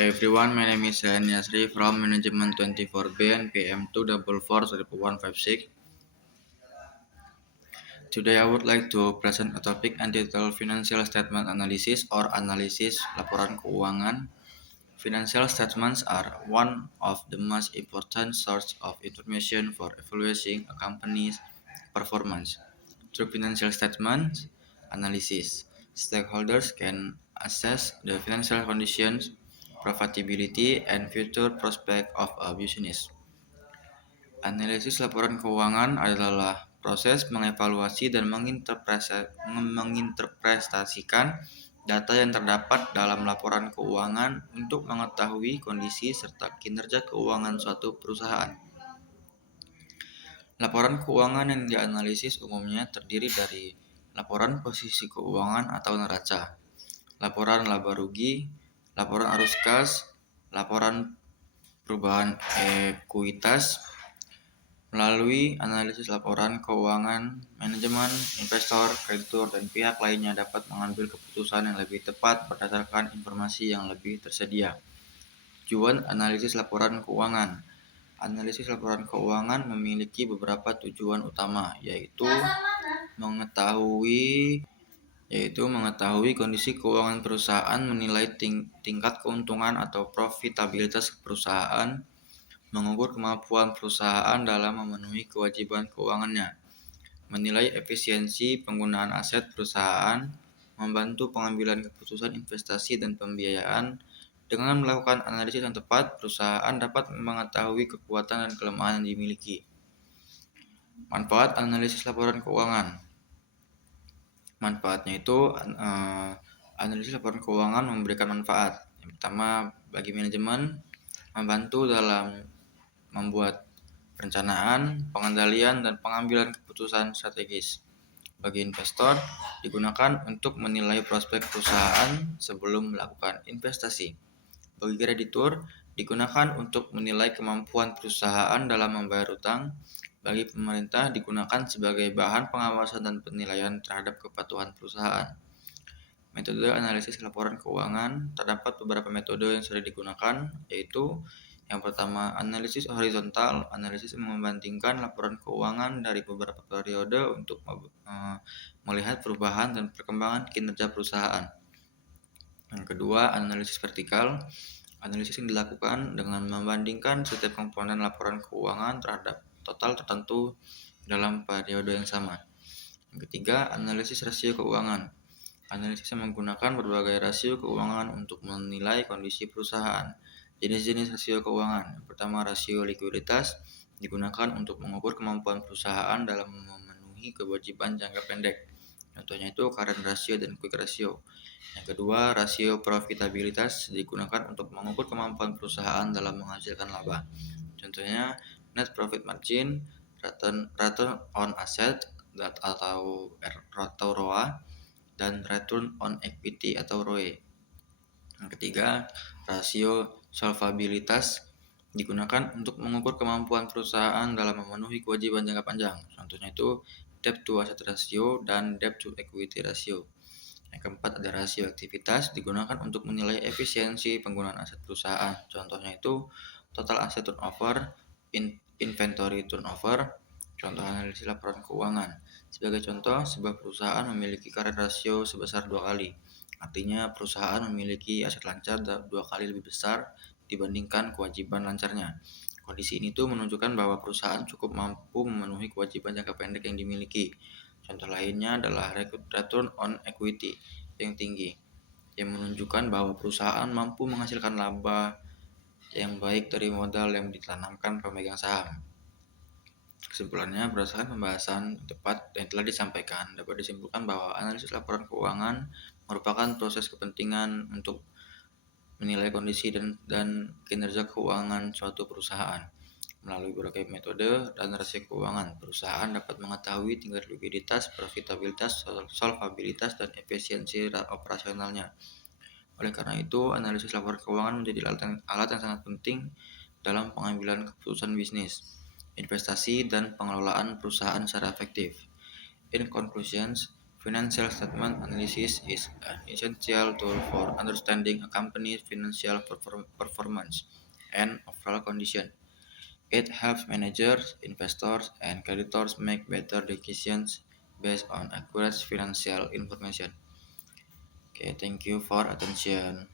Hello everyone, my name is Sahan Yasri from Management 24B and PM 2440156. Today I would like to present a topic entitled Financial Statement Analysis or Analysis Laporan Keuangan. Financial statements are one of the most important sources of information for evaluating a company's performance. Through financial statements analysis, stakeholders can assess the financial conditions, profitability, and future prospect of a business. Analisis laporan keuangan adalah proses mengevaluasi dan menginterpretasikan data yang terdapat dalam laporan keuangan untuk mengetahui kondisi serta kinerja keuangan suatu perusahaan. Laporan keuangan yang dianalisis umumnya terdiri dari laporan posisi keuangan atau neraca, laporan laba rugi, laporan arus kas, laporan perubahan ekuitas. Melalui analisis laporan keuangan, manajemen, investor, kreditur, dan pihak lainnya dapat mengambil keputusan yang lebih tepat berdasarkan informasi yang lebih tersedia. Tujuan analisis laporan keuangan. Analisis laporan keuangan memiliki beberapa tujuan utama, yaitu mengetahui kondisi keuangan perusahaan, menilai tingkat keuntungan atau profitabilitas perusahaan, mengukur kemampuan perusahaan dalam memenuhi kewajiban keuangannya, menilai efisiensi penggunaan aset perusahaan, membantu pengambilan keputusan investasi dan pembiayaan. Dengan melakukan analisis yang tepat, perusahaan dapat mengetahui kekuatan dan kelemahan yang dimiliki. Manfaat analisis laporan keuangan. Manfaatnya itu analisis laporan keuangan memberikan manfaat. Yang pertama, bagi manajemen, membantu dalam membuat perencanaan, pengendalian, dan pengambilan keputusan strategis. Bagi investor, digunakan untuk menilai prospek perusahaan sebelum melakukan investasi. Bagi kreditur, digunakan untuk menilai kemampuan perusahaan dalam membayar utang. Bagi pemerintah, digunakan sebagai bahan pengawasan dan penilaian terhadap kepatuhan perusahaan. Metode analisis laporan keuangan. Terdapat beberapa metode yang sering digunakan, yaitu yang pertama, analisis horizontal. Analisis membandingkan laporan keuangan dari beberapa periode untuk melihat perubahan dan perkembangan kinerja perusahaan. Yang kedua, analisis vertikal. Analisis yang dilakukan dengan membandingkan setiap komponen laporan keuangan terhadap total tertentu dalam periode yang sama. Yang ketiga, analisis rasio keuangan. Analisis yang menggunakan berbagai rasio keuangan untuk menilai kondisi perusahaan. Jenis-jenis rasio keuangan. Yang pertama, rasio likuiditas digunakan untuk mengukur kemampuan perusahaan dalam memenuhi kewajiban jangka pendek. Contohnya itu current ratio dan quick ratio. Yang kedua, rasio profitabilitas digunakan untuk mengukur kemampuan perusahaan dalam menghasilkan laba. Contohnya net profit margin, return on asset atau ROA, dan return on equity atau ROE. Yang ketiga, rasio solvabilitas digunakan untuk mengukur kemampuan perusahaan dalam memenuhi kewajiban jangka panjang. Contohnya itu debt to asset ratio dan debt to equity ratio. Yang keempat, ada rasio aktivitas digunakan untuk menilai efisiensi penggunaan aset perusahaan. Contohnya itu total asset turnover, inventory turnover. Contoh analisis laporan keuangan. Sebagai contoh, sebuah perusahaan memiliki current ratio sebesar 2 kali. Artinya perusahaan memiliki aset lancar 2 kali lebih besar dibandingkan kewajiban lancarnya. Kondisi ini tuh menunjukkan bahwa perusahaan cukup mampu memenuhi kewajiban jangka pendek yang dimiliki. Contoh lainnya adalah return on equity yang tinggi, yang menunjukkan bahwa perusahaan mampu menghasilkan laba yang baik dari modal yang ditanamkan pemegang saham. Kesimpulannya, berdasarkan pembahasan tepat yang telah disampaikan, dapat disimpulkan bahwa analisis laporan keuangan merupakan proses kepentingan untuk menilai kondisi dan kinerja keuangan suatu perusahaan. Melalui berbagai metode dan rasio keuangan, perusahaan dapat mengetahui tingkat likuiditas, profitabilitas, solvabilitas, dan efisiensi operasionalnya. Oleh karena itu, analisis laporan keuangan menjadi alat yang sangat penting dalam pengambilan keputusan bisnis, investasi, dan pengelolaan perusahaan secara efektif. In conclusions, Financial statement analysis is an essential tool for understanding a company's financial performance and overall condition. It helps managers, investors, and creditors make better decisions based on accurate financial information. Okay, thank you for attention.